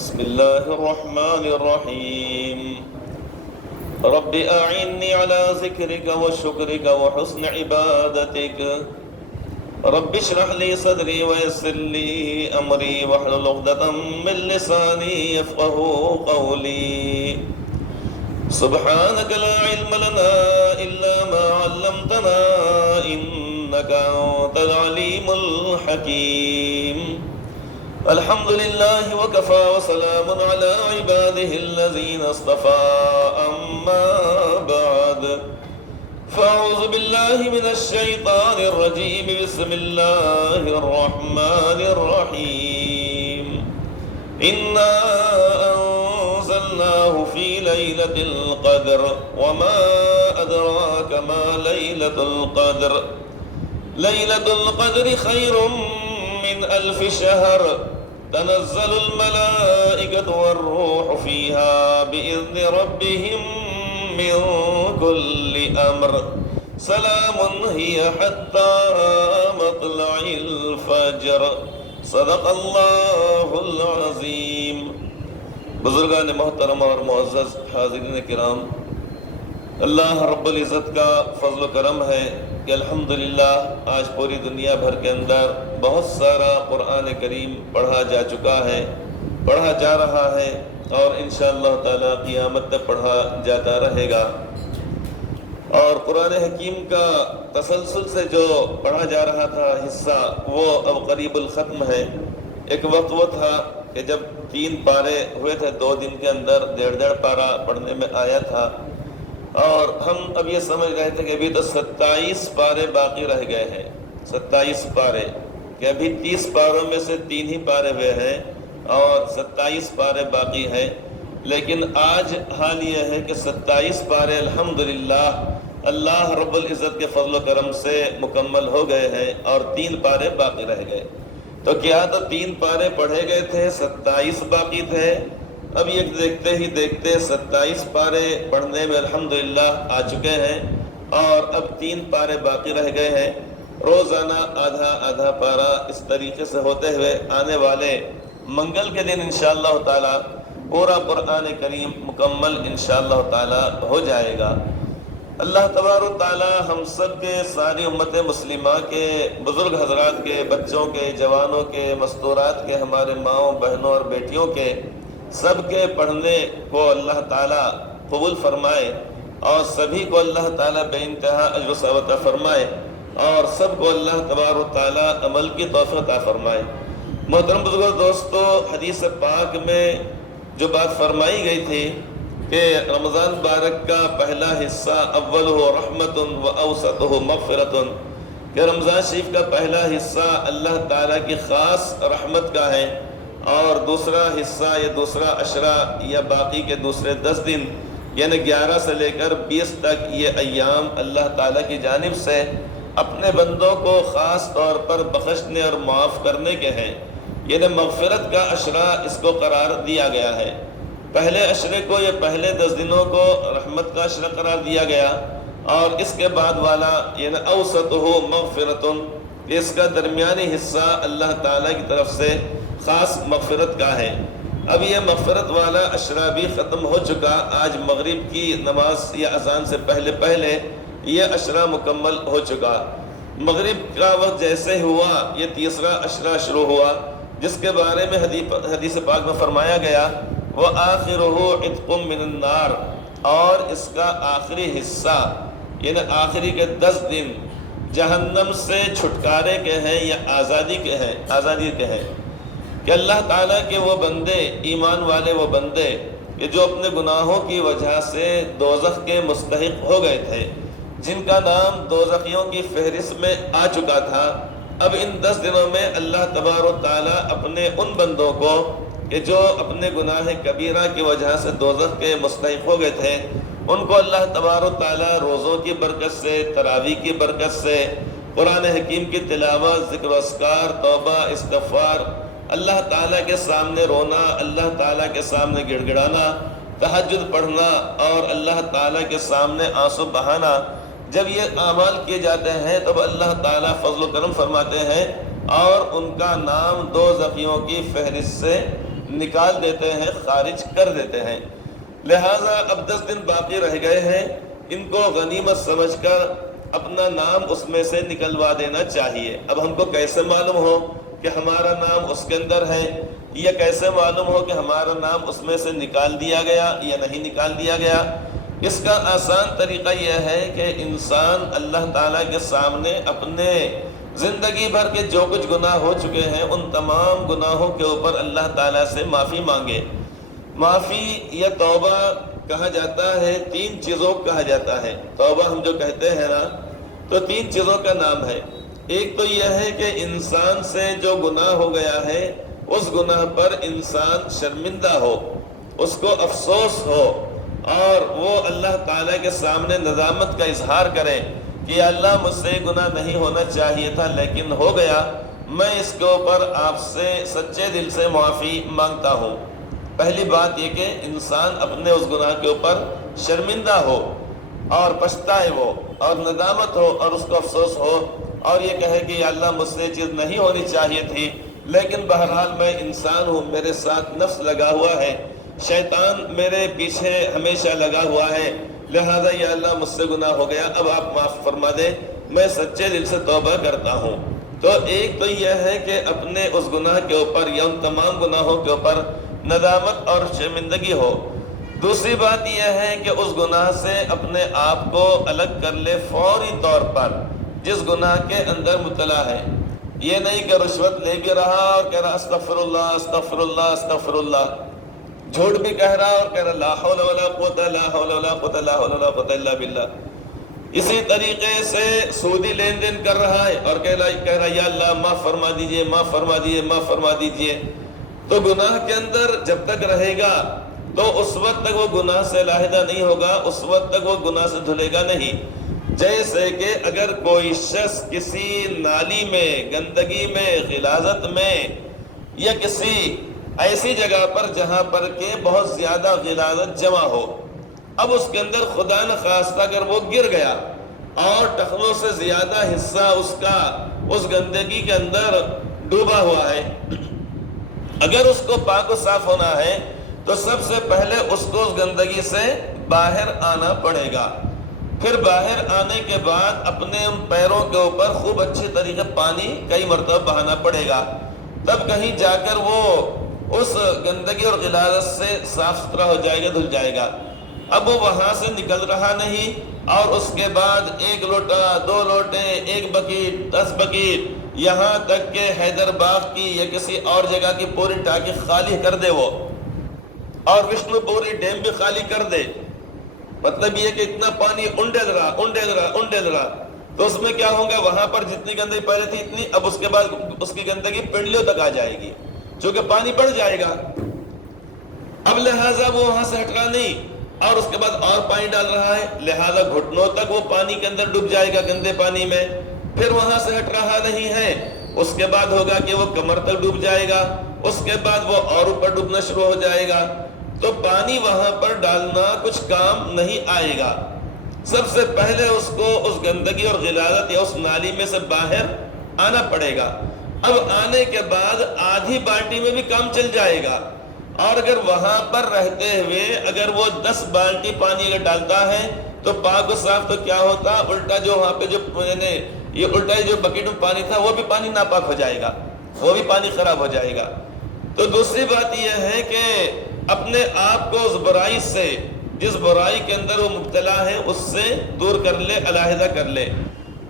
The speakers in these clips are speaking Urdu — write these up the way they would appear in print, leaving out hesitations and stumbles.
بسم الله الرحمن الرحيم رب أعني على ذكرك وشكرك وحسن عبادتك رب اشرح لي صدري ويسر لي أمري واحلل عقدة من لساني يفقهوا قولي سبحانك لا علم لنا إلا ما علمتنا إنك أنت العليم الحكيم الحمد لله وكفى وسلام على عباده الذين اصطفى أما بعد فأعوذ بالله من الشيطان الرجيم بسم الله الرحمن الرحيم إنا أنزلناه في ليلة القدر وما أدراك ما ليلة القدر ليلة القدر خير من 1000 شهر تنزل الملائكة والروح فيها بإذن ربهم من كل أمر سلام هي حتى مطلع الفجر صدق اللہ العظیم۔ بزرگان محترم اور معزز حاضرین کرام، اللہ رب العزت کا فضل و کرم ہے کہ الحمدللہ آج پوری دنیا بھر کے اندر بہت سارا قرآن کریم پڑھا جا چکا ہے، پڑھا جا رہا ہے اور انشاءاللہ تعالی قیامت تک پڑھا جاتا رہے گا۔ اور قرآن حکیم کا تسلسل سے جو پڑھا جا رہا تھا حصہ وہ اب قریب الختم ہے۔ ایک وقت وہ تھا کہ جب 3 پارے ہوئے تھے 2 دن کے اندر، 1.5 پارہ پڑھنے میں آیا تھا، اور ہم اب یہ سمجھ رہے تھے کہ ابھی تو 27 پارے باقی رہ گئے ہیں۔ 27 پارے کہ ابھی 30 پاروں میں سے 3 ہی پارے ہوئے ہیں اور 27 پارے باقی ہیں، لیکن آج حال یہ ہے کہ 27 پارے الحمدللہ اللہ رب العزت کے فضل و کرم سے مکمل ہو گئے ہیں اور 3 پارے باقی رہ گئے۔ تو کیا تو 3 پارے پڑھے گئے تھے، 27 باقی تھے، اب یہ دیکھتے ہی دیکھتے 27 پارے پڑھنے میں الحمدللہ آ چکے ہیں اور اب 3 پارے باقی رہ گئے ہیں۔ روزانہ آدھا آدھا پارہ اس طریقے سے ہوتے ہوئے آنے والے منگل کے دن انشاءاللہ تعالی پورا قرآن کریم مکمل انشاءاللہ تعالی ہو جائے گا۔ اللہ تبارک و تعالی ہم سب کے، ساری امت مسلمہ کے، بزرگ حضرات کے، بچوں کے، جوانوں کے، مستورات کے، ہمارے ماؤں بہنوں اور بیٹیوں کے، سب کے پڑھنے کو اللہ تعالی قبول فرمائے اور سبھی کو اللہ تعالی بے انتہا اجر و ثواب عطا فرمائے اور سب کو اللہ تبارک و تعالی عمل کی توفیق عطا فرمائے۔ محترم بزرگوں، دوستو، حدیث پاک میں جو بات فرمائی گئی تھی کہ رمضان مبارک کا پہلا حصہ اولہ رحمت و اوسطہ مغفرت، کہ رمضان شریف کا پہلا حصہ اللہ تعالیٰ کی خاص رحمت کا ہے اور دوسرا حصہ یا دوسرا عشرہ یا باقی کے دوسرے 10 دن یعنی 11 سے لے کر 20 تک یہ ایام اللہ تعالیٰ کی جانب سے اپنے بندوں کو خاص طور پر بخشنے اور معاف کرنے کے ہیں، یعنی مغفرت کا عشرہ اس کو قرار دیا گیا ہے۔ پہلے عشرے کو یا پہلے 10 دنوں کو رحمت کا عشرہ قرار دیا گیا اور اس کے بعد والا یعنی اوسطہ مغفرت، اس کا درمیانی حصہ اللہ تعالیٰ کی طرف سے خاص مغفرت کا ہے۔ اب یہ مغفرت والا عشرہ بھی ختم ہو چکا، آج مغرب کی نماز یا اذان سے پہلے پہلے یہ عشرہ مکمل ہو چکا۔ مغرب کا وقت جیسے ہوا یہ تیسرا عشرہ شروع ہوا، جس کے بارے میں حدیث پاک میں فرمایا گیا وَآخِرُهُ عِتْقٌ مِّنَ النَّارِ، اور اس کا آخری حصہ یعنی آخری کے 10 دن جہنم سے چھٹکارے کے ہیں یا آزادی کے ہیں کہ اللہ تعالیٰ کے وہ بندے، ایمان والے وہ بندے کہ جو اپنے گناہوں کی وجہ سے دوزخ کے مستحق ہو گئے تھے، جن کا نام دوزخیوں کی فہرست میں آ چکا تھا، اب ان 10 دنوں میں اللہ تبارک و تعالیٰ اپنے ان بندوں کو کہ جو اپنے گناہ کبیرہ کی وجہ سے دوزخ کے مستحق ہو گئے تھے، ان کو اللہ تبارک و تعالیٰ روزوں کی برکت سے، تراویح کی برکت سے، قرآن حکیم کی تلاوت، ذکر و اذکار، توبہ، استغفار، اللہ تعالیٰ کے سامنے رونا، اللہ تعالیٰ کے سامنے گڑ گڑانا، تہجد پڑھنا اور اللہ تعالیٰ کے سامنے آنسو بہانا، جب یہ اعمال کیے جاتے ہیں تب اللہ تعالیٰ فضل و کرم فرماتے ہیں اور ان کا نام دوزخیوں کی فہرست سے نکال دیتے ہیں، خارج کر دیتے ہیں۔ لہٰذا اب 10 دن باقی رہ گئے ہیں، ان کو غنیمت سمجھ کر اپنا نام اس میں سے نکلوا دینا چاہیے۔ اب ہم کو کیسے معلوم ہو کہ ہمارا نام اس کے اندر ہے، یا کیسے معلوم ہو کہ ہمارا نام اس میں سے نکال دیا گیا یا نہیں نکال دیا گیا؟ اس کا آسان طریقہ یہ ہے کہ انسان اللہ تعالیٰ کے سامنے اپنے زندگی بھر کے جو کچھ گناہ ہو چکے ہیں ان تمام گناہوں کے اوپر اللہ تعالیٰ سے معافی مانگے۔ معافی یا توبہ کہا جاتا ہے، 3 چیزوں کہا جاتا ہے۔ توبہ ہم جو کہتے ہیں نا، تو 3 چیزوں کا نام ہے۔ ایک تو یہ ہے کہ انسان سے جو گناہ ہو گیا ہے اس گناہ پر انسان شرمندہ ہو، اس کو افسوس ہو، اور وہ اللہ تعالیٰ کے سامنے ندامت کا اظہار کرے کہ یا اللہ مجھ سے گناہ نہیں ہونا چاہیے تھا لیکن ہو گیا، میں اس کے اوپر آپ سے سچے دل سے معافی مانگتا ہوں۔ پہلی بات یہ کہ انسان اپنے اس گناہ کے اوپر شرمندہ ہو اور پچھتائے وہ، اور ندامت ہو اور اس کو افسوس ہو، اور یہ کہے کہ یا اللہ مجھ سے یہ چیز نہیں ہونی چاہیے تھی، لیکن بہرحال میں انسان ہوں، میرے ساتھ نفس لگا ہوا ہے، شیطان میرے پیچھے ہمیشہ لگا ہوا ہے، لہذا یا اللہ مجھ سے گناہ ہو گیا، اب آپ معاف فرما دیں، میں سچے دل سے توبہ کرتا ہوں۔ تو ایک تو یہ ہے کہ اپنے اس گناہ کے اوپر یا ان تمام گناہوں کے اوپر ندامت اور شرمندگی ہو۔ دوسری بات یہ ہے کہ اس گناہ سے اپنے آپ کو الگ کر لے فوری طور پر، جس گناہ کے اندر مبتلا ہے۔ یہ نہیں کہ رشوت لے بھی رہا اور کہہ رہا استغفر اللہ استغفر اللہ استغفر اللہ، جھوٹ بھی کہہ رہا اور کہہ رہا لا حول ولا قوت لا حول ولا قوت لا حول ولا قوت الا باللہ۔ اسی طریقے سے سودی لین دین کر رہا ہے اور کہہ رہا یا اللہ معاف فرما دیجئے معاف فرما دیجئے معاف فرما دیجئے۔ تو گناہ کے اندر جب تک رہے گا تو اس وقت تک وہ گناہ سے لاحدہ نہیں ہوگا، اس وقت تک وہ گناہ سے دھلے گا نہیں۔ جیسے کہ اگر کوئی شخص کسی نالی میں، گندگی میں، غلاظت میں، یا کسی ایسی جگہ پر جہاں پر کہ بہت زیادہ غلاظت جمع ہو، اب اس کے اندر خدا نخواستہ اگر وہ گر گیا اور ٹخنوں سے زیادہ حصہ اس کا اس گندگی کے اندر ڈوبا ہوا ہے، اگر اس کو پاک و صاف ہونا ہے تو سب سے پہلے اس کو اس گندگی سے باہر آنا پڑے گا۔ پھر باہر آنے کے بعد اپنے ان پیروں کے اوپر خوب اچھی طریقے پانی کئی مرتبہ بہانا پڑے گا، تب کہیں جا کر وہ اس گندگی اور غلاظت سے صاف ستھرا ہو جائے گا، دھل جائے گا۔ اب وہ وہاں سے نکل رہا نہیں، اور اس کے بعد 1 لوٹا 2 لوٹے 1 بکیٹ 10 بکیٹ، یہاں تک کہ حیدرآباد کی یا کسی اور جگہ کی پوری ٹانکی خالی کر دے وہ، اور وشنو پوری ڈیم بھی خالی کر دے، مطلب یہ کہ اتنا پانی انڈیل رہا، تو اس میں کیا ہوگا، وہاں پر جتنی گندگی پہلے تھی اتنی، اب اس کے بعد اس کی گندگی پنڈلیوں تک آ جائے گی، چونکہ پانی بڑھ جائے گا۔ اب لہٰذا وہ وہاں سے ہٹ رہا نہیں، اور اس کے بعد اور پانی ڈال رہا ہے، لہٰذا گھٹنوں تک وہ پانی کے اندر ڈوب جائے گا گندے پانی میں، پھر وہاں سے ہٹ رہا نہیں ہے، اس کے بعد ہوگا کہ وہ کمر تک ڈوب جائے گا، اس کے بعد وہ اور اوپر ڈوبنا شروع ہو جائے گا۔ تو پانی وہاں پر ڈالنا کچھ کام نہیں آئے گا، سب سے پہلے اس کو اس گندگی اور غلاظت یا اس نالی میں سے باہر آنا پڑے گا۔ اب آنے کے بعد آدھی بالٹی میں بھی کام چل جائے گا، اور اگر وہاں پر رہتے ہوئے اگر وہ 10 بالٹی پانی اگر ڈالتا ہے تو پاک و صاف تو کیا ہوتا، الٹا جو وہاں پہ جو یہ الٹا جو بکیٹ میں پانی تھا وہ بھی پانی ناپاک ہو جائے گا، وہ بھی پانی خراب ہو جائے گا۔ تو دوسری بات یہ ہے کہ اپنے آپ کو اس برائی سے، جس برائی کے اندر وہ مبتلا ہے، اس سے دور کر لے، علیحدہ کر لے۔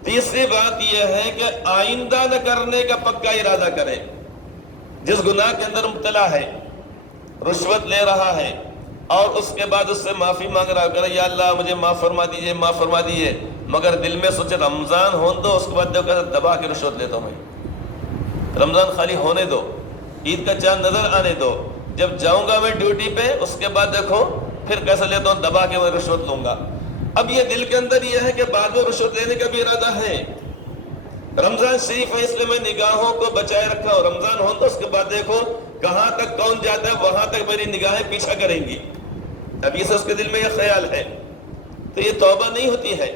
تیسری بات یہ ہے کہ آئندہ نہ کرنے کا پکا ارادہ کرے۔ جس گناہ کے اندر مبتلا ہے، رشوت لے رہا ہے، اور اس کے بعد اس سے معافی مانگ رہا ہے، یا اللہ مجھے معاف فرما دیجئے معاف فرما دیجئے، مگر دل میں سوچے رمضان ہون دو، اس کے بعد دیکھو دبا کے رشوت لیتا ہوں میں، رمضان خالی ہونے دو، عید کا چاند نظر آنے دو، جب جاؤں گا میں ڈیوٹی پہ اس کے بعد دیکھو پھر کیسے لیتا ہوں، دبا کے میں رشوت لوں گا۔ اب یہ دل کے اندر یہ ہے کہ بعد میں رشوت لینے کا بھی ارادہ ہے۔ رمضان شریف ہے اس لیے میں نگاہوں کو بچائے رکھا ہوں، رمضان ہو تو اس کے بعد دیکھو کہاں تک کون جاتا ہے، وہاں تک میری نگاہیں پیچھا کریں گی۔ اب یہ سے اس کے دل میں یہ خیال ہے، تو یہ توبہ نہیں ہوتی ہے۔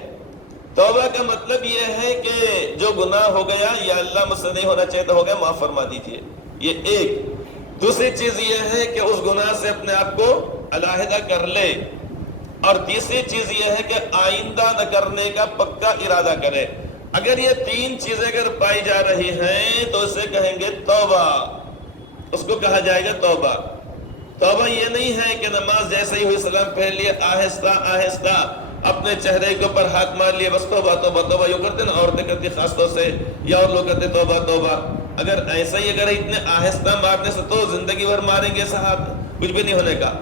توبہ کا مطلب یہ ہے کہ جو گناہ ہو گیا، یا اللہ مجھ سے نہیں ہونا چاہیے تو ہو گیا، معاف فرما دیجیے، یہ ایک۔ دوسری چیز یہ ہے کہ اس گناہ سے اپنے آپ کو علیحدہ کر لے، اور تیسری چیز یہ ہے کہ آئندہ نہ کرنے کا پکا ارادہ کرے۔ اگر یہ تین چیزیں اگر پائی جا رہی ہیں تو اسے کہیں گے توبہ، اس کو کہا جائے گا توبہ۔ توبہ یہ نہیں ہے کہ نماز جیسے ہی ہوئی سلام پھیر لیے، آہستہ آہستہ اپنے چہرے کے اوپر ہاتھ مار لیے، بس توبہ توبہ توبہ، یوں کرتے نا عورتیں کرتی خاص طور سے، یا اور لوگ کہتے توبہ توبہ۔ اگر ایسا ہی اگر اتنے آہستہ مارنے سے تو زندگی بھر ماریں گے ایسا ہاتھ، کچھ بھی نہیں ہونے کا۔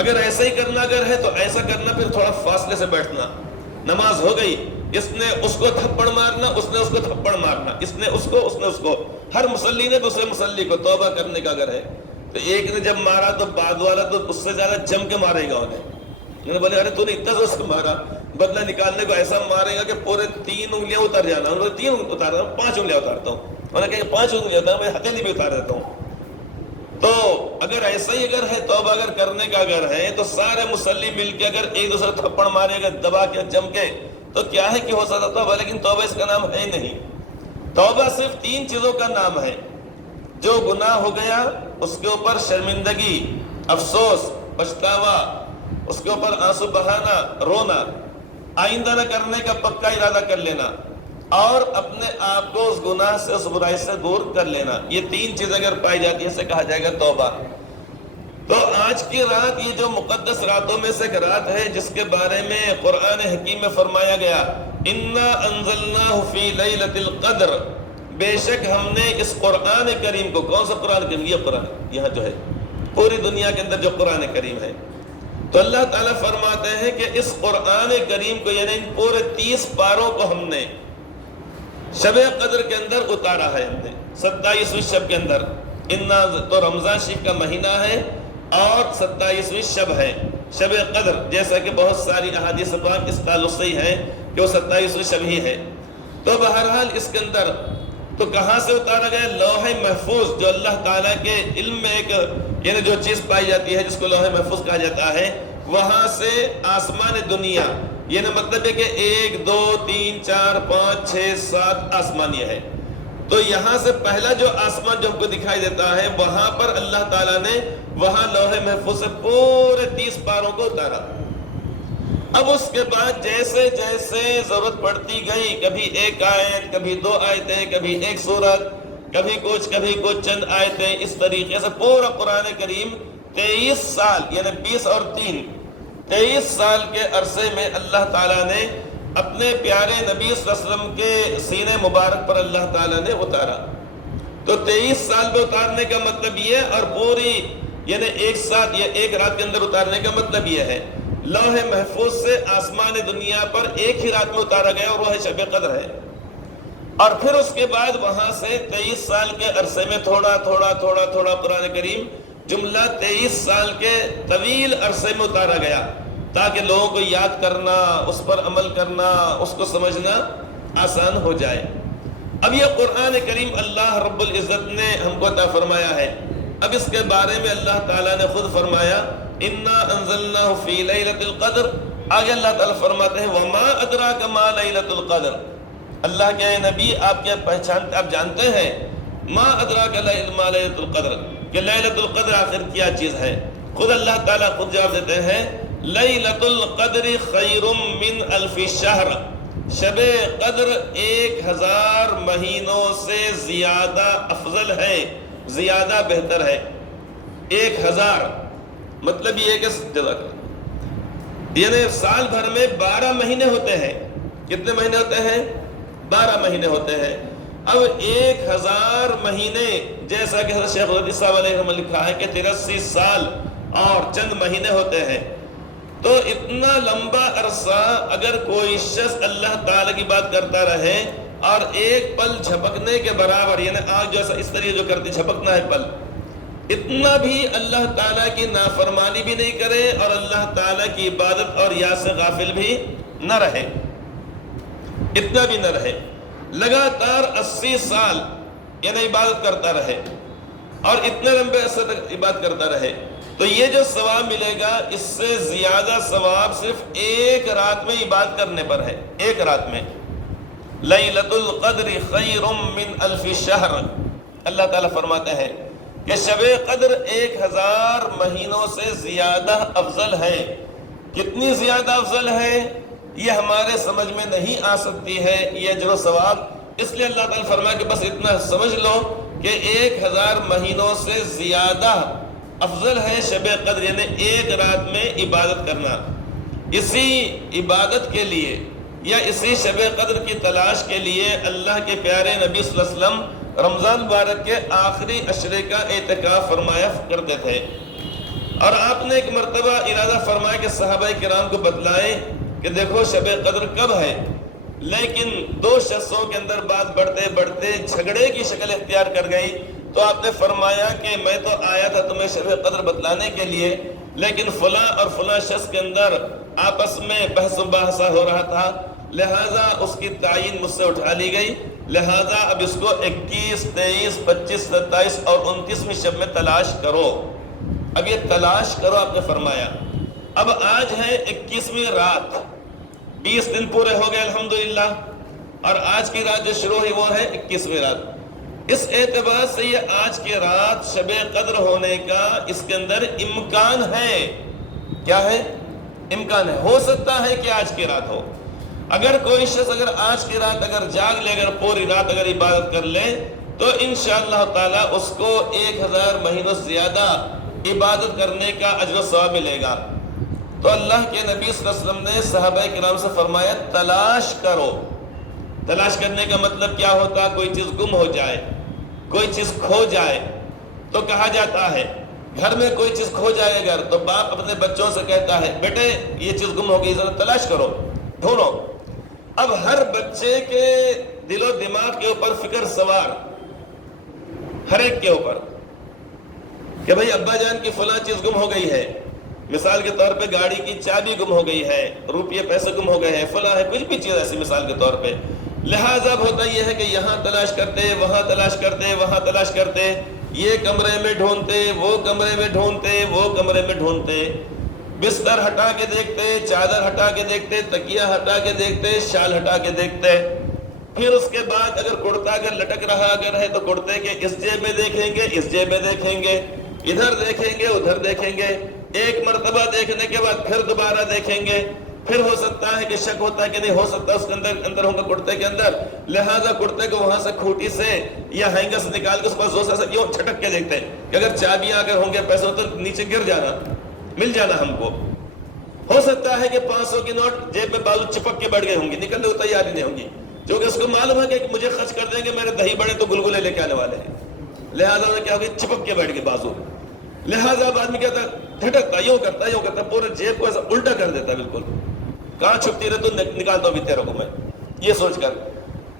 اگر ایسا ہی کرنا اگر ہے تو ایسا کرنا، پھر تھوڑا فاصلے سے بیٹھنا۔ نماز ہو گئی، اس نے اس کو تھپڑ مارنا، اس نے اس کو تھپڑ مارنا، اس نے اس کو، اس نے اس کو، ہر مصلی نے دوسرے مصلی کو۔ توبہ کرنے کا اگر ہے تو ایک نے جب مارا تو بعد والا تو اس سے زیادہ جم کے مارے گا انہیں بولے ارے تو نے اتنا زور سے مارا، بدلہ نکالنے کو ایسا مارے گا کہ پورے 3 انگلیاں اتر جانا۔ انہوں نے 3 اتار رہا ہوں، 5 انگلیاں اتارتا ہوں، انہوں نے کہا 5 انگلیاں اتار، میں ہتھیلی بھی اتار دیتا ہوں۔ تو اگر ایسا ہی اگر ہے توبہ اگر کرنے کا اگر ہے تو سارے مصلی مل کے اگر ایک دوسرے تھپڑ مارے گا دبا کے جم کے تو کیا ہے کہ ہو سکتا توبہ، لیکن توبہ اس کا نام ہے نہیں۔ توبہ صرف 3 چیزوں کا نام ہے۔ جو گناہ ہو گیا اس کے اوپر شرمندگی، افسوس، پچھتاوا، اس کے اوپر آنسو بہانا، رونا، آئندہ نہ کرنے کا پکا ارادہ کر لینا، اور اپنے آپ کو اس گناہ سے، اس برائی سے دور کر لینا۔ یہ 3 چیزیں اگر پائی جاتی ہیں اسے کہا جائے گا توبہ۔ تو آج کی رات یہ جو مقدس راتوں میں سے ایک رات ہے جس کے بارے میں قرآن حکیم میں فرمایا گیا انا انزلناہ فی لیلۃ القدر، بے شک ہم نے اس قرآن کریم کو، کون سا قرآن کریم؟ یہ قرآن یہاں جو ہے پوری دنیا کے اندر جو قرآن کریم ہے، تو اللہ تعالیٰ فرماتے ہیں کہ اس قرآن کریم کو یعنی ان پورے 30 پاروں کو ہم نے شب قدر کے اندر اتارا ہے۔ ہم نے 27ویں شب کے اندر، تو رمضان شریف کا مہینہ ہے اور 27ویں شب ہے شب قدر، جیسا کہ بہت ساری احادیث پاک اس تعلق سے ہی ہے کہ وہ 27ویں شب ہی ہے۔ تو بہرحال اس کے اندر تو کہاں سے اتارا گیا؟ لوح محفوظ، جو اللہ تعالیٰ کے علم میں ایک یعنی جو چیز پائی جاتی ہے جس کو لوح محفوظ کہا جاتا ہے، وہاں سے آسمان دنیا، یعنی مطلب ہے کہ 1 2 3 4 5 6 7 آسمان یہ ہے۔ تو یہاں سے پہلا جو آسمان جو ہم کو دکھائی دیتا ہے وہاں پر اللہ تعالیٰ نے وہاں لوح محفوظ سے پورے 30 پاروں کو اتارا۔ اب اس کے بعد جیسے جیسے ضرورت پڑتی گئی، کبھی 1 آیت، کبھی 2 آیتیں، کبھی 1 سورت، کبھی کچھ چند آیتیں، اس طریقے سے پورا قرآن کریم 23 سال یعنی 20 اور 3 23 سال کے عرصے میں اللہ تعالیٰ نے اپنے پیارے نبی صلی اللہ علیہ وسلم کے سینے مبارک پر اللہ تعالیٰ نے اتارا۔ تو 23 سال میں اتارنے کا مطلب یہ، اور پوری یعنی 1 سال یا 1 رات کے اندر اتارنے کا مطلب یہ ہے لوح محفوظ سے آسمان دنیا پر ایک ہی رات میں اتارا گیا، اور وہ شب قدر ہے۔ اور پھر اس کے بعد وہاں سے 23 سال کے عرصے میں تھوڑا تھوڑا قرآن کریم جملہ 23 سال کے طویل عرصے میں اتارا گیا، تاکہ لوگوں کو یاد کرنا، اس پر عمل کرنا، اس کو سمجھنا آسان ہو جائے۔ اب یہ قرآن کریم اللہ رب العزت نے ہم کو عطا فرمایا ہے۔ اب اس کے بارے میں اللہ تعالیٰ نے خود فرمایا انا انزلناہ فی لیلۃ القدر۔ آگے اللہ تعالیٰ فرماتے ہیں وما ادراک ما لیلۃ القدر۔ اللہ کے نبی آپ کیا پہچانتے، آپ جانتے ہیں ما ادراک ما لیلۃ القدر، کہ لیلۃ القدر آخر کیا چیز ہے؟ خود اللہ تعالیٰ خود جواب دیتے ہیں لیلۃ القدر خیر من 1000 شہر، شب قدر 1000 مہینوں سے زیادہ افضل ہے، زیادہ بہتر ہے۔ 1000 مطلب یہ کہ یعنی سال بھر میں 12 مہینے ہوتے ہیں۔ کتنے مہینے ہوتے ہیں؟ 12 مہینے ہوتے ہیں۔ اب 1000 مہینے، جیسا کہ حضرت شیخ الحدیث صاحب علیہ رحمہ لکھا ہے کہ 83 سال اور چند مہینے ہوتے ہیں۔ تو اتنا لمبا عرصہ اگر کوئی شخص اللہ تعالیٰ کی بات کرتا رہے اور ایک پل جھپکنے کے برابر، یعنی آگ جو اس طریقے جو کرتی جھپکنا ہے پل، اتنا بھی اللہ تعالیٰ کی نافرمانی بھی نہیں کرے اور اللہ تعالیٰ کی عبادت اور یاد سے غافل بھی نہ رہے، اتنا بھی نہ رہے، لگاتار 80 سال یعنی عبادت کرتا رہے اور اتنے لمبے عرصے تک عبادت کرتا رہے، تو یہ جو ثواب ملے گا اس سے زیادہ ثواب صرف 1 رات میں عبادت کرنے پر ہے۔ 1 رات میں لیلۃ القدر خیر من 1000 شہر۔ اللہ تعالیٰ فرماتے ہیں کہ شب قدر 1000 مہینوں سے زیادہ افضل ہے۔ کتنی زیادہ افضل ہے یہ ہمارے سمجھ میں نہیں آ سکتی ہے یہ اجر و ثواب، اس لیے اللہ تعالیٰ فرمایا کہ بس اتنا سمجھ لو کہ 1000 مہینوں سے زیادہ افضل ہے شب قدر، یعنی ایک رات میں عبادت کرنا۔ اسی عبادت کے لیے یا اسی شب قدر کی تلاش کے لیے اللہ کے پیارے نبی صلی اللہ علیہ وسلم رمضان مبارک کے آخری عشرے کا اعتکاف فرمایا کرتے تھے، اور آپ نے ایک مرتبہ ارادہ فرمایا کہ صحابہ کرام کو بتلائیں کہ دیکھو شب قدر کب ہے، لیکن دو شخصوں کے اندر بات بڑھتے بڑھتے جھگڑے کی شکل اختیار کر گئی، تو آپ نے فرمایا کہ میں تو آیا تھا تمہیں شب قدر بتلانے کے لیے، لیکن فلاں اور فلاں شخص کے اندر آپس میں بحث و مباحثہ ہو رہا تھا، لہٰذا اس کی تعین مجھ سے اٹھا لی گئی، لہٰذا اب اس کو 21، 23، 25، 27 اور 29ویں شب میں تلاش کرو۔ اب یہ تلاش کرو آپ نے فرمایا، اب آج ہے 21ویں رات، 20 دن پورے ہو گئے الحمدللہ، اور آج کی رات جو شروع ہوئی وہ ہے 21ویں رات۔ اس اعتبار سے یہ آج کی رات شب قدر ہونے کا اس کے اندر امکان ہے۔ کیا ہے؟ امکان ہے، ہو سکتا ہے کہ آج کی رات ہو۔ اگر کوئی شخص اگر آج کی رات اگر جاگ لے، اگر پوری رات اگر عبادت کر لے، تو انشاءاللہ تعالی اس کو 1000 مہینوں سے زیادہ عبادت کرنے کا اجر و ثواب ملے گا۔ تو اللہ کے نبی صلی اللہ علیہ وسلم نے صحابہ کرام سے فرمایا تلاش کرو۔ تلاش کرنے کا مطلب کیا ہوتا؟ کوئی چیز گم ہو جائے، کوئی چیز کھو جائے، تو کہا جاتا ہے گھر میں کوئی چیز کھو جائے اگر، تو باپ اپنے بچوں سے کہتا ہے بیٹے یہ چیز گم ہو گئی، ذرا تلاش کرو، ڈھونڈو۔ اب ہر بچے کے دل و دماغ کے اوپر فکر سوار، ہر ایک کے اوپر، کہ بھئی ابا جان کی فلاں چیز گم ہو گئی ہے، مثال کے طور پہ گاڑی کی چابی گم ہو گئی ہے، روپیے پیسے گم ہو گئے ہیں، فلاں ہے، کچھ بھی چیز ایسی مثال کے طور پہ، لہٰذا ہوتا یہ ہے کہ یہاں تلاش کرتے، وہاں تلاش کرتے، وہاں تلاش کرتے، یہ کمرے میں ڈھونڈتے، وہ کمرے میں ڈھونڈتے، وہ کمرے میں ڈھونڈتے، بستر ہٹا کے دیکھتے، چادر ہٹا کے دیکھتے، تکیہ ہٹا کے دیکھتے، شال ہٹا کے دیکھتے، پھر اس کے بعد اگر کرتا اگر لٹک رہا اگر ہے تو کرتے کے اس جیب میں دیکھیں گے، اس جیب میں دیکھیں گے، ادھر دیکھیں گے، ادھر دیکھیں گے، ایک مرتبہ دیکھنے کے بعد پھر دوبارہ دیکھیں گے، پھر ہو سکتا ہے کہ شک ہوتا ہے کہ نہیں ہو سکتا اس کے اندر ہوگا کرتے کے اندر، لہٰذا کرتے کو وہاں سے کھوٹی سے یا ہینگر سے نکال کے اس پاس زور سے یوں چھٹک کے دیکھتے ہیں کہ اگر چابیاں اگر ہوں گے پیسے تو نیچے گر جانا، مل جانا ہم کو۔ ہو سکتا ہے کہ 500 کی نوٹ جیب میں بازو چپک کے بیٹھ گئے ہوں گی، نکلنے کو تیار ہی نہیں ہوں گی، کیونکہ اس کو معلوم ہے کہ مجھے خرچ کر دیں گے، میرے دہی بڑے تو گلگلے لے کے آنے والے ہیں، لہٰذا انہیں کیا ہوگی چپک کے بیٹھ گئے بازو، لہٰذا اب آدمی کہتا ہے جھٹکتا یوں کرتا پورے جیب کو ایسا الٹا کر دیتا ہے، بالکل کہاں چھپتی رہے تو نکالتا ہوں بھی تیرے کو میں، یہ سوچ کر۔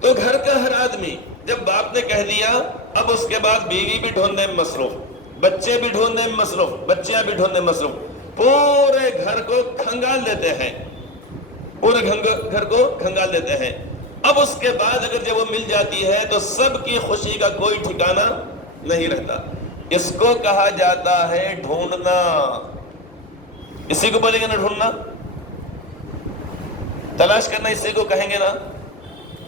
تو گھر کا ہر آدمی جب باپ نے کہہ دیا، اب اس کے بعد بیوی بھی ڈھونڈنے میں مصروف، بچے بھی ڈھونڈنے میں مصروف، بچیاں بھی ڈھونڈنے میں مصروف، پورے گھر کو کھنگال لیتے ہیں، پورے گھر کو کھنگال لیتے ہیں۔ اب اس کے بعد اگر جب وہ مل جاتی ہے تو سب کی خوشی کا کوئی ٹھکانہ نہیں رہتا۔ اس کو کہا جاتا ہے ڈھونڈنا، اسی کو بولیں گے نا ڈھونڈنا، تلاش کرنا اسی کو کہیں گے نا،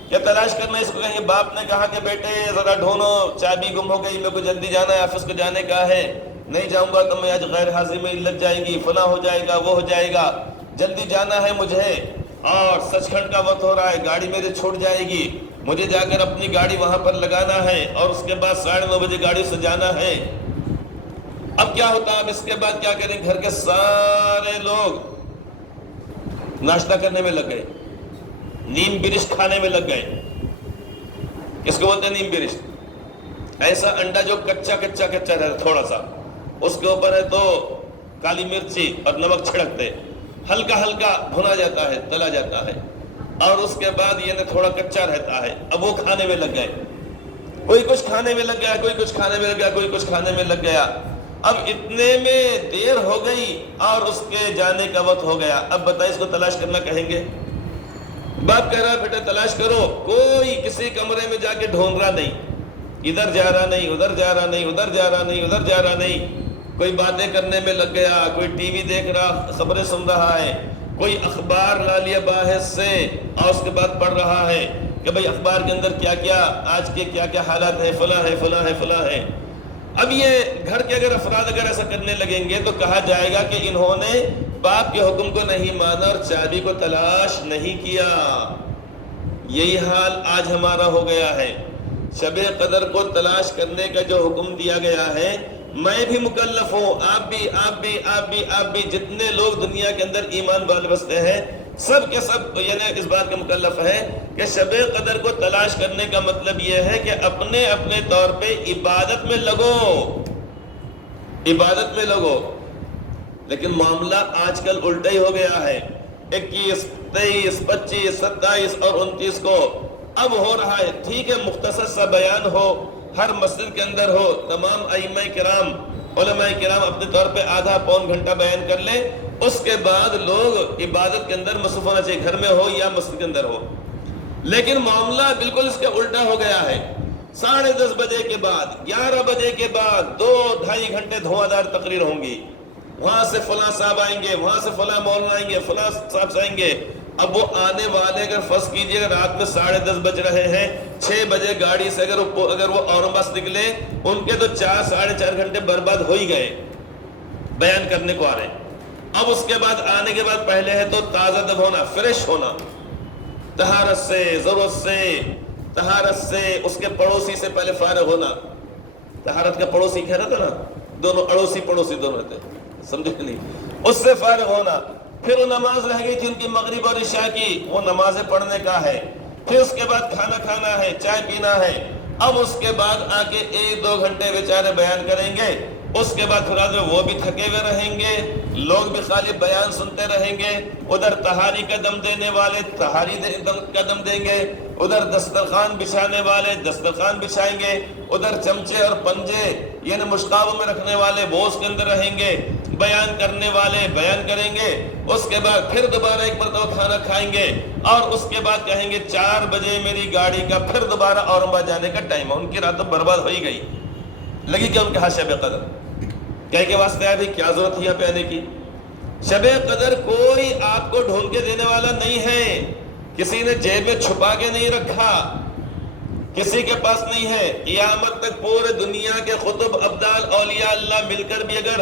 کیا تلاش کرنا اس کو کہیں گے؟ باپ نے کہا کہ بیٹے ذرا ڈھونڈو، چابی گم ہو گئی، میرے کو جلدی جانا ہے، آفس کو جانے کا ہے، نہیں جاؤں گا تو میں آج غیر حاضری میں لگ جائے گی، فلاں ہو جائے گا، وہ ہو جائے گا، جلدی جانا ہے مجھے، اور سچ کھنڈ کا وقت ہو رہا ہے، گاڑی میرے چھوٹ جائے گی، مجھے جا کر اپنی گاڑی وہاں پر لگانا ہے، اور اس کے بعد 9:30 بجے گاڑی سے جانا ہے۔ اب کیا ہوتا ہے؟ اب اس کے بعد کیا کریں؟ گھر کے سارے لوگ ناشتہ کرنے میں لگ گئے، نیم برشت کھانے میں لگ گئے۔ کس کو بولتے ہیں نیم برشت؟ ایسا انڈا جو کچا رہتا ہے، تھوڑا سا اس کے اوپر ہے تو کالی مرچی اور نمک چھڑکتے، ہلکا بھنا جاتا ہے، تلا جاتا ہے، اور اس کے بعد یہ تھوڑا کچا رہتا ہے۔ اب وہ کھانے میں لگ گئے، کوئی کچھ کھانے میں لگ گیا، کوئی کچھ کھانے میں لگ گیا، کوئی کچھ کھانے میں لگ گیا۔ اب اتنے میں دیر ہو گئی اور اس کے جانے کا وقت ہو گیا۔ اب بتائیں اس کو تلاش کرنا کہیں گے؟ باپ کہہ رہا بیٹا تلاش کرو، کوئی کسی کمرے میں جا کے ڈھونڈ رہا نہیں، ادھر جا رہا نہیں، ادھر جا رہا نہیں، ادھر جا رہا نہیں، ادھر جا رہا نہیں، کوئی باتیں کرنے میں لگ گیا، کوئی ٹی وی دیکھ رہا، خبریں سن رہا ہے، کوئی اخبار لا لیا باحث سے اور اس کے بعد پڑھ رہا ہے کہ بھئی اخبار کے اندر کیا کیا آج کے کیا کیا حالات ہیں، فلاں ہے، فلاں ہے، فلاں ہے۔ اب یہ گھر کے اگر افراد اگر ایسا کرنے لگیں گے تو کہا جائے گا کہ انہوں نے باپ کے حکم کو نہیں مانا اور چابی کو تلاش نہیں کیا. یہی حال آج ہمارا ہو گیا ہے. شب قدر کو تلاش کرنے کا جو حکم دیا گیا ہے، میں بھی مکلف ہوں، آپ بھی جتنے لوگ دنیا کے اندر ایمان والے بستے ہیں سب کے سب یعنی اس بات کے مکلف ہیں کہ شب قدر کو تلاش کرنے کا مطلب یہ ہے کہ اپنے اپنے طور پہ عبادت میں لگو. لیکن معاملہ آج کل الٹا ہی ہو گیا ہے. 21 23 25 27 اور 29 کو اب ہو رہا ہے. ٹھیک ہے، مختصر سا بیان ہو، ہر مسجد کے اندر ہو، تمام ائمہ کرام علماء کرام اپنے طور پہ آدھا پون گھنٹہ بیان کر لیں، اس کے بعد لوگ عبادت کے اندر مصروف ہونا چاہیے، گھر میں ہو یا مسجد کے اندر ہو. لیکن معاملہ بالکل اس کے الٹا ہو گیا ہے. 10:30 بجے کے بعد 11 بجے کے بعد 2-2.5 گھنٹے دھواں دار تقریر ہوں گی. وہاں سے فلاں صاحب آئیں گے، وہاں سے فلاں مولانا آئیں گے، فلاں صاحب آئیں گے. اب وہ آنے والے اگر فرض کیجئے رات میں 10:30 بج رہے ہیں، 6 بجے گاڑی سے اگر وہ اورنگ آباد نکلے، ان کے تو 4-4.5 گھنٹے برباد ہو ہی گئے بیان کرنے کو آ رہے. اب اس کے بعد آنے کے بعد پہلے ہے تو تازہ دم ہونا، فریش ہونا، طہارت سے، ضرورت سے، طہارت سے، اس کے پڑوسی سے پہلے فارغ ہونا. طہارت کا پڑوسی کہہ رہا تھا نا، دونوں اڑوسی پڑوسی دونوں رہتے، سمجھے نہیں، اس سے فارغ ہونا. پھر وہ نماز رہ گئی تھی ان کی مغرب اور عشاء کی، وہ نمازیں پڑھنے کا ہے. پھر اس کے بعد کھانا کھانا ہے، چائے پینا ہے. اب اس کے بعد آ کے 1-2 گھنٹے بیچارے بیان کریں گے. اس کے بعد پھر وہ بھی تھکے ہوئے رہیں گے، لوگ بھی خالی بیان سنتے رہیں گے. ادھر تہاری کا دم دینے والے تہاری کا دم دیں گے، ادھر دسترخوان بچھانے والے دسترخوان بچھائیں گے، ادھر چمچے اور پنجے یعنی مشقابوں میں رکھنے والے وہ اس کے اندر رہیں گے، بیان کرنے والے بیان کریں گے. اس کے بعد پھر دوبارہ ایک مرتبہ کھانا کھائیں گے اور اس کے بعد کہیں گے 4 بجے میری گاڑی کا پھر دوبارہ اورنگ آباد جانے کا ٹائم ہے. ان کی رات تو برباد ہو ہی گئی. لگی کہ ان کے ہاتھ شب قدر کہہ کے واسطے آیا بھی کیا ضرورت ہے یہاں پہ آنے کی. شب قدر کوئی آپ کو ڈھونڈ کے دینے والا نہیں ہے، کسی نے جیب میں چھپا کے نہیں رکھا، کسی کے پاس نہیں ہے. قیامت تک پورے دنیا کے قطب ابدال اولیاء اللہ مل کر بھی اگر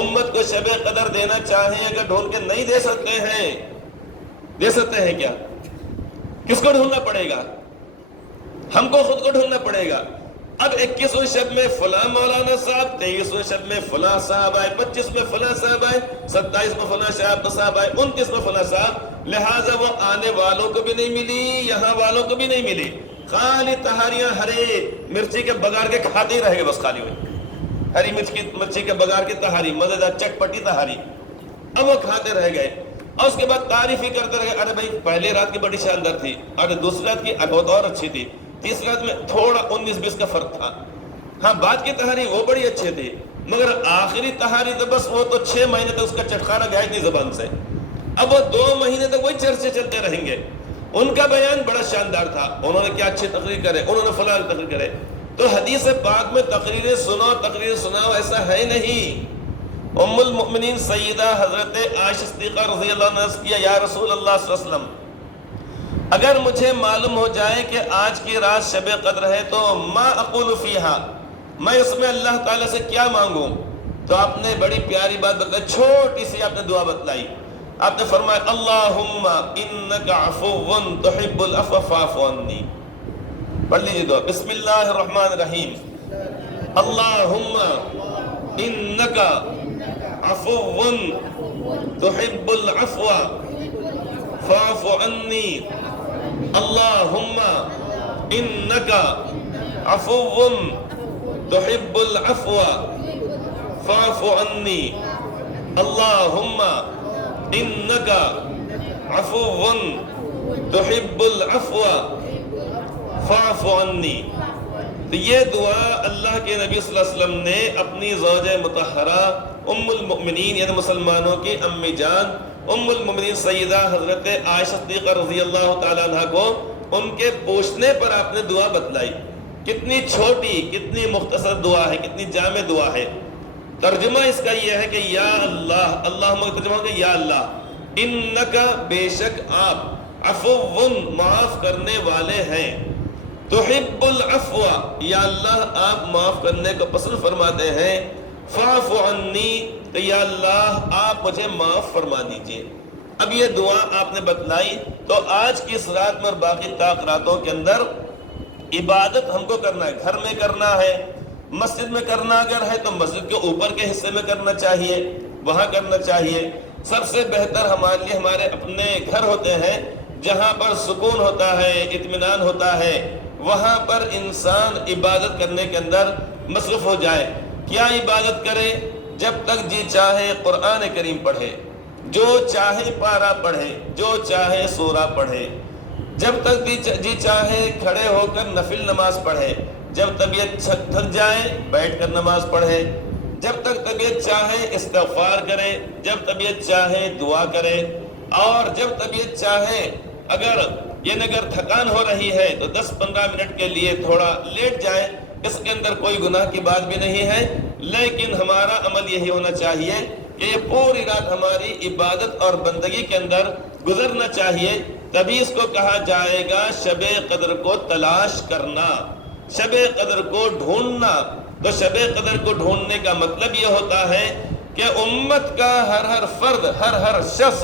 امت کو شب قدر دینا چاہیں، اگر ڈھونڈ کے نہیں دے سکتے ہیں، دے سکتے ہیں کیا؟ کس کو ڈھونڈنا پڑے گا؟ ہم کو خود کو ڈھونڈنا پڑے گا. اب 21ویں شب میں فلاں مولانا صاحب، 23ویں شب میں فلاں صاحب آئے، 25 میں فلاں صاحب آئے، 27 میں فلاں صاحب آئے، 29 میں فلاں صاحب. لہٰذا وہ آنے والوں کو بھی نہیں ملی، یہاں والوں کو بھی نہیں ملی. خالی تہاریاں ہرے مرچی کے بگار کے کھاتے ہی رہ گئے، بس خالی ہوئی ہری مرچی کے بگار کی تہاری، مزیدار چٹپٹی تہاری، اب وہ کھاتے رہ گئے. اور اس کے بعد تعریف ہی کرتے رہ گئے، ارے بھائی پہلی رات کی بڑی شاندار تھی، اور دوسری رات کی بہت اور اچھی تھی، تیسری رات میں تھوڑا 19-20 کا فرق تھا. ہاں بعد کی تہاری وہ بڑی اچھی تھی، مگر آخری تہاری تو بس وہ تو 6 مہینے تک اس کا چٹخارا گیا نہیں زبان سے. اب وہ 2 مہینے تک وہی چرچے چلتے رہیں گے. ان کا بیان بڑا شاندار تھا، انہوں نے کیا اچھی تقریر کرے، انہوں نے فلاں تقریر کرے. تو حدیث پاک میں تقریریں سناؤ ایسا ہے نہیں. ام المؤمنین سیدہ حضرت عائشہ صدیقہ رضی اللہ عنہا نے کیا، یا رسول اللہ صلی اللہ علیہ وسلم اگر مجھے معلوم ہو جائے کہ آج کی رات شب قدر ہے تو ما اقول فیہا، میں اس میں اللہ تعالیٰ سے کیا مانگوں؟ تو آپ نے بڑی پیاری بات بتلائی، چھوٹی سی آپ نے دعا بتلائی. آپ نے فرمایا اللہم انک عفو تحب العفو فاعف عنی. پڑھ لیجیے دعا، بسم اللہ الرحمن الرحیم. اللہم انک عفو تحب العفو فاعف عنی. اللہم انک عفو تحب العفو فاعف عنی. اللہم انک عفو تحب العفو فاعف عنی. تو یہ دعا اللہ کے نبی صلی اللہ علیہ وسلم نے اپنی زوجہ مطہرہ ام المؤمنین یعنی مسلمانوں کی امی جان ام المؤمنین سیدہ حضرت عائشہ صدیقہ رضی اللہ تعالیٰ عنہ کو ان کے پوچھنے پر آپ نے دعا بتلائی. کتنی چھوٹی، کتنی مختصر دعا ہے، کتنی جامع دعا ہے. ترجمہ اس کا یہ ہے کہ یا اللہ، اللہم ترجمہ کہ یا اللہ، انکا بے شک آپ، عفو معاف کرنے والے ہیں، تحب العفو، یا اللہ آپ معاف کرنے کو پسند فرماتے ہیں، فاعف عنی، تو یا اللہ آپ مجھے معاف فرما دیجئے۔ اب یہ دعا آپ نے بتلائی، تو آج کی اس رات میں اور باقی طاق راتوں کے اندر عبادت ہم کو کرنا ہے، گھر میں کرنا ہے، مسجد میں کرنا اگر ہے تو مسجد کے اوپر کے حصے میں کرنا چاہیے، وہاں کرنا چاہیے۔ سب سے بہتر ہمارے لیے ہمارے اپنے گھر ہوتے ہیں، جہاں پر سکون ہوتا ہے، اطمینان ہوتا ہے، وہاں پر انسان عبادت کرنے کے اندر مصروف ہو جائے۔ کیا عبادت کرے؟ جب تک جی چاہے قرآن کریم پڑھے، جو چاہے پارہ پڑھے، جو چاہے سورہ پڑھے، جب تک جی چاہے کھڑے ہو کر نفل نماز پڑھے، جب طبیعت تھک جائے بیٹھ کر نماز پڑھے، جب تک طبیعت چاہے استغفار کرے، جب طبیعت چاہے دعا کرے، اور جب طبیعت چاہے اگر تھکان ہو رہی ہے تو 10-15 منٹ کے لیے تھوڑا لیٹ جائے، اس کے اندر کوئی گناہ کی بات بھی نہیں ہے۔ لیکن ہمارا عمل یہی ہونا چاہیے کہ یہ پوری رات ہماری عبادت اور بندگی کے اندر گزرنا چاہیے، تبھی اس کو کہا جائے گا شب قدر کو تلاش کرنا، شب قدر کو ڈھونڈنا۔ تو شب قدر کو ڈھونڈنے کا مطلب یہ ہوتا ہے کہ امت کا ہر فرد، ہر شخص،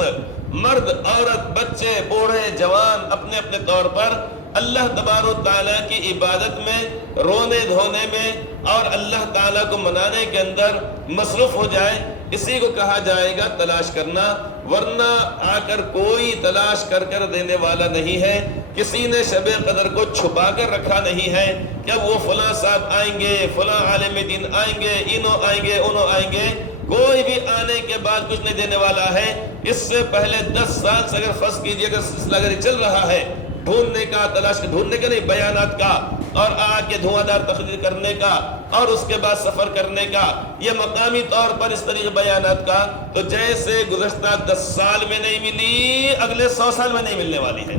مرد، عورت، بچے، بوڑھے، جوان، اپنے اپنے طور پر اللہ تبارک و تعالیٰ کی عبادت میں، رونے دھونے میں اور اللہ تعالیٰ کو منانے کے اندر مصروف ہو جائے۔ اسی کو کہا جائے گا تلاش کرنا، ورنہ آ کر کوئی تلاش کر دینے والا نہیں ہے۔ کسی نے شب قدر کو چھپا کر رکھا نہیں ہے کہ وہ فلاں صاحب آئیں گے، فلاں عالم دین آئیں گے، انہوں آئیں گے، انہوں آئیں گے۔ کوئی بھی آنے کے بعد کچھ نہیں دینے والا ہے۔ اس سے پہلے 10 سال سے اگر فرض کیجئے کہ سلسلہ اگر چل رہا ہے ڈھونڈنے کا، تلاش ڈھونڈنے کا نہیں، بیانات کا، اور آ کے دھواں دار تقریر کرنے کا، اور اس کے بعد سفر کرنے کا، یہ مقامی طور پر اس طریقے بیانات کا، تو جیسے گزشتہ 10 سال میں نہیں ملی، اگلے 100 سال میں نہیں ملنے والی ہے۔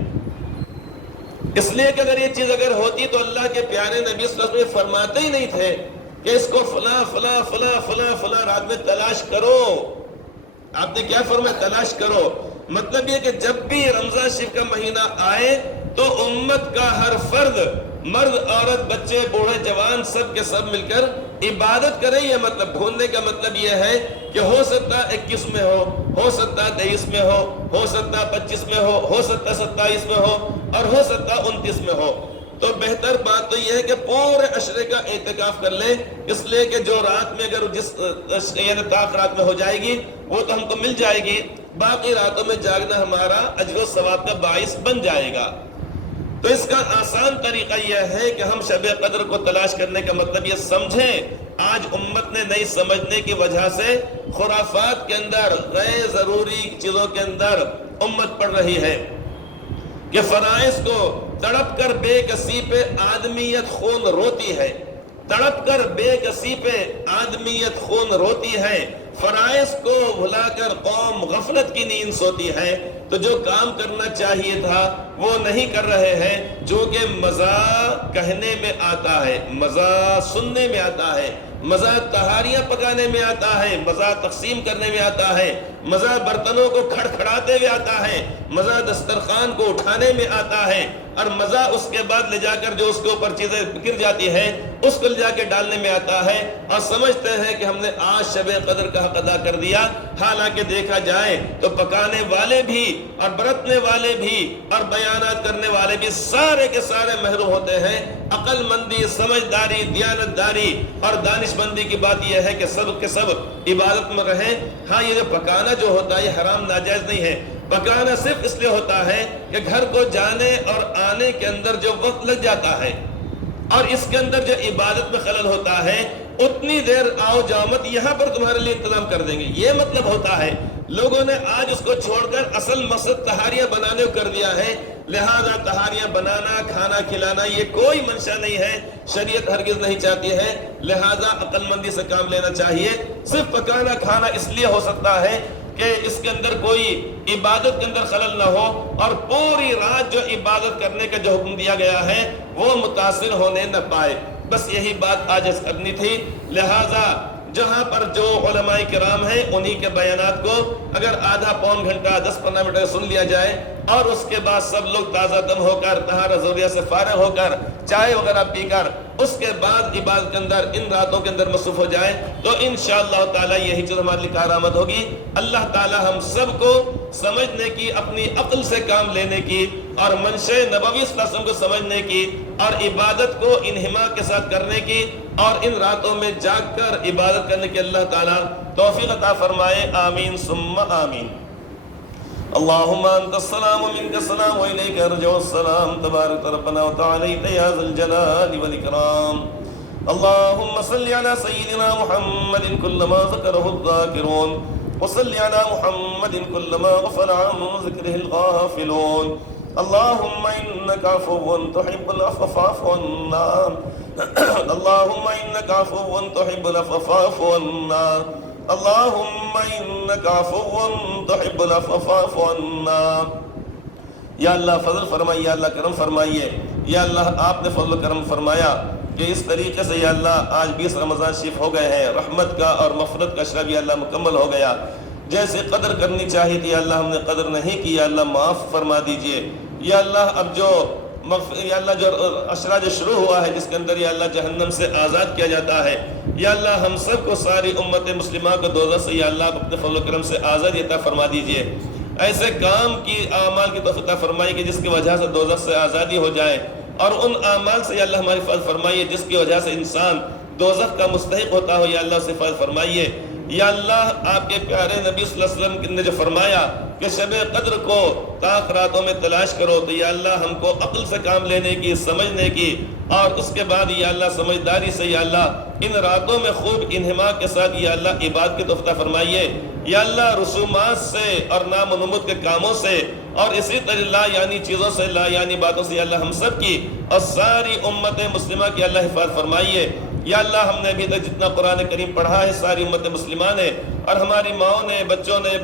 اس لیے کہ اگر یہ چیز اگر ہوتی تو اللہ کے پیارے نبی صلی اللہ علیہ وسلم فرماتے ہی نہیں تھے کہ اس کو فلاں فلاں فلاں فلاں فلاں رات میں تلاش کرو۔ آپ نے کیا فرمایا؟ تلاش کرو۔ مطلب یہ کہ جب بھی رمضان شریف کا مہینہ آئے تو امت کا ہر فرد، مرد، عورت، بچے، بوڑھے، جوان، سب کے سب مل کر عبادت کریں۔ یہ مطلب ڈھونڈنے کا مطلب یہ ہے کہ ہو سکتا 21 میں ہو سکتا 23 میں ہو سکتا 25 میں ہو سکتا 27 میں اور ہو سکتا 29 میں ہو۔ تو بہتر بات تو یہ ہے کہ پورے عشرے کا اعتکاف کر لیں، اس لیے کہ جو رات میں اگر جس یعنی طاق رات میں ہو جائے گی وہ تو ہم کو مل جائے گی، باقی راتوں میں جاگنا ہمارا اجر و ثواب کا باعث بن جائے گا۔ تو اس کا آسان طریقہ یہ ہے کہ ہم شب قدر کو تلاش کرنے کا مطلب یہ سمجھیں۔ آج امت نے نہیں سمجھنے کی وجہ سے خرافات کے اندر، غیر ضروری چیزوں کے اندر امت پڑ رہی ہے کہ فرائض کو تڑپ کر بے کسی پہ آدمیت خون روتی ہے، تڑپ کر بے کسی پہ آدمیت خون روتی ہے، فرائض کو بھلا کر قوم غفلت کی نیند سوتی ہے۔ تو جو کام کرنا چاہیے تھا وہ نہیں کر رہے ہیں، جو کہ مزہ کہنے میں آتا ہے، مزہ سننے میں آتا ہے، مزہ تہاریاں پکانے میں آتا ہے، مزہ تقسیم کرنے میں آتا ہے، مزہ برتنوں کو کھڑکھڑاتے ہوئے آتا ہے، مزہ دسترخوان کو اٹھانے میں آتا ہے، اور مزہ اس کے بعد لے جا کر جو اس کے اوپر چیزیں گر جاتی ہیں اس کو لے جا کے ڈالنے میں آتا ہے، اور سمجھتے ہیں کہ ہم نے آج شب قدر کا حق ادا کر دیا۔ حالانکہ دیکھا جائے تو پکانے والے بھی اور برتنے والے بھی اور بیانات کرنے والے بھی سارے کے سارے محروم ہوتے ہیں۔ عقل مندی، سمجھداری، دیانتداری اور دانش مندی کی بات یہ ہے کہ سب کے سب عبادت میں رہیں۔ ہاں، یہ جو پکانا جو ہوتا ہے یہ حرام ناجائز نہیں ہے، پکانا صرف اس لیے ہوتا ہے کہ گھر کو جانے اور آنے کے اندر جو وقت لگ جاتا ہے اور اس کے اندر جو عبادت میں خلل ہوتا ہے، اتنی دیر آؤ جاؤ مت، یہاں پر تمہارے لیے انتظام کر دیں گے، یہ مطلب ہوتا ہے۔ لوگوں نے آج اس کو چھوڑ کر اصل مقصد تہاریاں بنانے کو کر دیا ہے، لہذا تہاریاں بنانا، کھانا کھلانا یہ کوئی منشا نہیں ہے، شریعت ہرگز نہیں چاہتی ہے، لہذا عقل مندی سے کام لینا چاہیے۔ صرف پکانا کھانا اس لیے ہو سکتا ہے کہ اس کے اندر کوئی عبادت کے اندر خلل نہ ہو، اور پوری رات جو عبادت کرنے کا جو حکم دیا گیا ہے وہ متاثر ہونے نہ پائے۔ بس یہی بات آج کرنی تھی، لہذا جہاں پر جو علماء کرام ہیں انہی کے بیانات کو اگر آدھا پون گھنٹہ 10-15 منٹ سن لیا جائے اور اس کے بعد سب لوگ تازہ دم ہو کر طہارت ضروریہ سے فارغ ہو کر چائے وغیرہ پی کر اس کے بعد عبادت کے اندر ان راتوں کے اندر مصروف ہو جائیں تو انشاءاللہ تعالیٰ یہی چیز ہمارے لیے کارآمد ہوگی۔ اللہ تعالیٰ ہم سب کو سمجھنے کی، اپنی عقل سے کام لینے کی اور منشأ نبوی صلی اللہ علیہ وسلم کو سمجھنے کی اور عبادت کو انہماک کے ساتھ کرنے کی اور ان راتوں میں جاگ کر عبادت کرنے کی اللہ تعالیٰ توفیق عطا فرمائے۔ آمین ثم آمین۔ اللہم انت السلام ومنک السلام وإلیک یرجع السلام تبارک ربنا وتعالیت یا ذا الجلال والاکرام۔ اللہم صل علی سیدنا محمد کلما ذکرہ الذاکرون وصل علی محمد کلما غفل عن ذکرہ الغافلون۔ اللہم انک عفو تحب العفو فاعف عنا، اللہم انک عفو تحب العفو فاعف عنا، اللہم انک عفو تحب العفو فاعف عنا۔ یا اللہ فضل فرمائیے، یا اللہ کرم فرمائیے، یا اللہ آپ نے فضل و کرم فرمایا کہ اس طریقے سے یا اللہ آج 20 رمضان شریف ہو گئے ہیں، رحمت کا اور مغفرت کا اشرا بھی اللہ مکمل ہو گیا۔ جیسے قدر کرنی چاہیے تھی یا اللہ ہم نے قدر نہیں کی، یا اللہ معاف فرما دیجئے۔ یا اللہ اب جو یا اللہ جو اشرا جو شروع ہوا ہے جس کے اندر یا اللہ جہنم سے آزاد کیا جاتا ہے، یا اللہ ہم سب کو ساری امت مسلمہ کو دوزخ سے یا اللہ اپنے فضل و کرم سے آزادی عطا فرما دیجئے۔ ایسے کام کی اعمال کی توفیق عطا فرمائیے کہ جس کی وجہ سے دوزخ سے آزادی ہو جائے، اور ان اعمال سے یا اللہ ہماری حفاظت فرمائیے جس کی وجہ سے انسان دوزخ کا مستحق ہوتا ہو، یا اللہ سے حفاظت فرمائیے۔ یا اللہ آپ کے پیارے نبی صلی اللہ علیہ وسلم نے جو فرمایا کہ شب قدر کو طاق راتوں میں تلاش کرو، تو یا اللہ ہم کو عقل سے کام لینے کی، سمجھنے کی، اور اس کے بعد یا اللہ سمجھداری سے یا اللہ ان راتوں میں خوب انہماک کے ساتھ یا اللہ عبادت کی توفیق فرمائیے۔ یا اللہ رسومات سے اور نام و نمود کے کاموں سے اور اسی طرح لا یعنی چیزوں سے، لا یعنی باتوں سے یا اللہ ہم سب کی اور ساری امت مسلمہ کی اللہ حفاظت فرمائیے۔ یا اللہ ہم نے ابھی تک جتنا قرآن کریم پڑھا ہے ساری امت مسلمہ نے اور ہماری ماؤں نے، بچوں نے،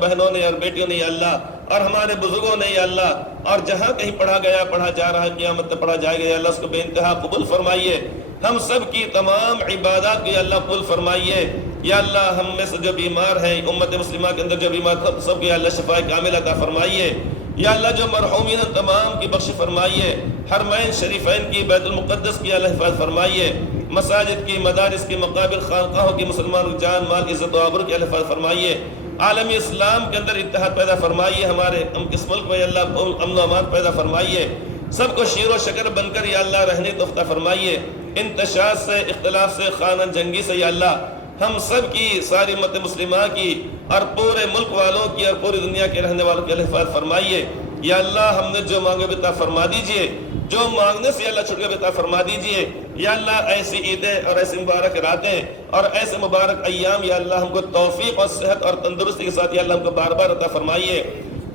بہنوں نے اور بیٹیوں نے یا اللہ، اور ہمارے بزرگوں نے یا اللہ، اور جہاں کہیں پڑھا گیا، پڑھا جا رہا ہے، قیامت تک پڑھا جائے گا یا اللہ اس کو بے انتہا قبول فرمائیے۔ ہم سب کی تمام عبادات کو یا اللہ قبول فرمائیے۔ یا اللہ ہم میں سے جو بیمار ہیں، امت مسلمہ کے اندر جو بیمار سب کو یا اللہ شفاء کاملہ عطا فرمائیے۔ یا اللہ جو مرحومین تمام کی بخش فرمائیے۔ حرمین شریفین کی، بیت المقدس کی اللہ حفاظت فرمائیے۔ مساجد کی، مدارس کی، مقابر، خانقاہوں کی، مسلمانوں کی جان مال عزت و آبرو کی اللہ حفاظت فرمائیے۔ عالمی اسلام کے اندر اتحاد پیدا فرمائیے۔ ہمارے اس ملک میں اللہ امن و امان پیدا فرمائیے۔ سب کو شیر و شکر بن کر یا اللہ رہنے توفیق فرمائیے۔ انتشار سے، اختلاف سے، خانہ جنگی سے یا اللہ ہم سب کی، ساری امت مسلمہ کی اور پورے ملک والوں کی اور پوری دنیا کے رہنے والوں کی اللہ حفاظت فرمائیے۔ یا اللہ ہم نے جو مانگے عطا فرما دیجئے، جو مانگنے سے اللہ چھٹکے عطا فرما دیجئے۔ یا اللہ ایسی عیدیں اور ایسی مبارک راتیں اور ایسے مبارک ایام یا اللہ ہم کو توفیق اور صحت اور تندرستی کے ساتھ یا اللہ ہم کو بار بار عطا فرمائیے۔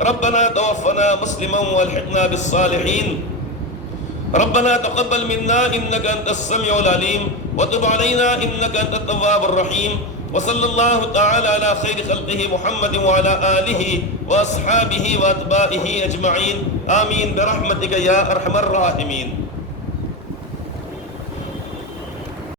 ربنا توفنا مسلما والحقنا بالصالحین۔ ربنا تقبل منا انك انت السميع العليم وتب علينا انك انت التواب الرحيم وصلى الله تعالى على خير خلقه محمد وعلى آله واصحابه واتباعه اجمعين آمين برحمتك يا ارحم الراحمين۔